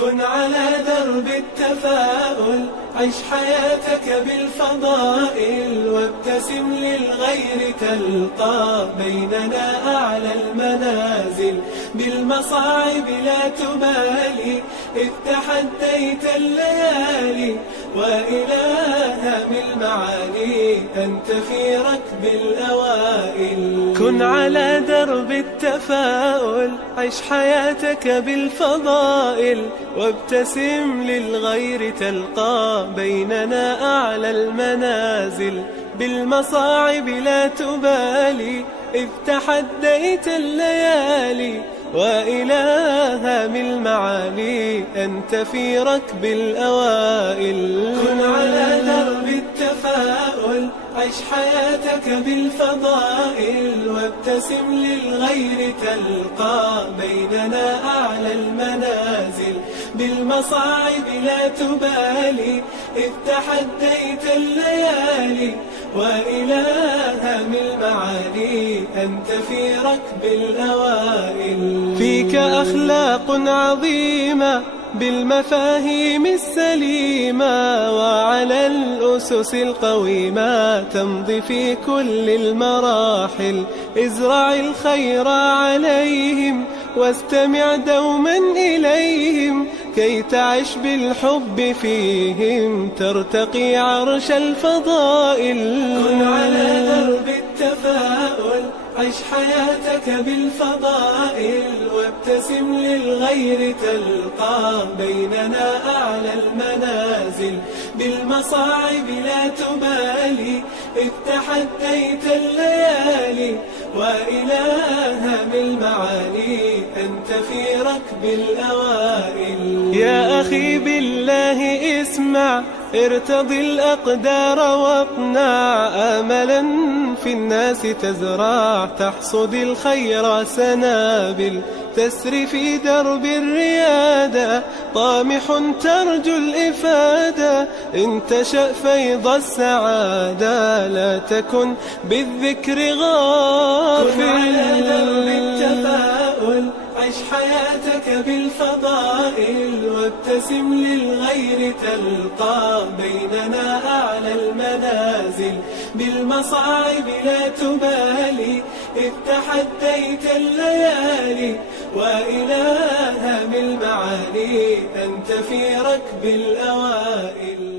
كن على درب التفاؤل، عش حياتك بالفضائل، وابتسم للغير تلقى بيننا أعلى المنازل. بالمصاعب لا تبالي، إذ تحديت الليالي، وإلى هام المعالي أنت في ركب الأوائل. كن على درب التفاؤل، عش حياتك بالفضائل، وابتسم للغير تلقى بيننا أعلى المنازل. بالمصاعب لا تبالي، إذ تحديت الليالي، وإلى هام المعالي أنت في ركب الأوائل. كن على درب التفاؤل، عش حياتك بالفضائل، وابتسم للغير تلقى بيننا أعلى المنازل. بالمصاعب لا تبالي، إذ تحديت الليالي، وإلى هام المعالي أنت في ركب الأوائل. فيك أخلاق عظيمة بالمفاهيم السليمة، وعلى الأسس القويمة تمضي في كل المراحل. ازرع الخير عليهم، واستمع دوما إليهم، كي تعش بالحب فيهم ترتقي عرش الفضائل. كن على درب التفاؤل، عش حياتك بالفضائل، وابتسم للغير تلقى بيننا أعلى المنازل. بالمصاعب لا تبالي، إذ تحديت الليالي، وإلى هام المعالي أنت في ركب الأوائل. يا أخي بالله اسمع، ارتضي الأقدار واقنع، آملا في الناس تزرع، تحصد الخير سنابل. تسري في درب الريادة، طامح ترجو الإفادة، إن تشأ فيض السعادة، لا تكن بالذكر غافل. كن على درب التفاؤل، عش حياتك بالفضائل، وابتسم للغير تلقى بيننا أعلى المنازل. بالمصاعب لا تبالي، إذ تحديت الليالي، وإلى هام المعالي أنت في ركب الأوائل.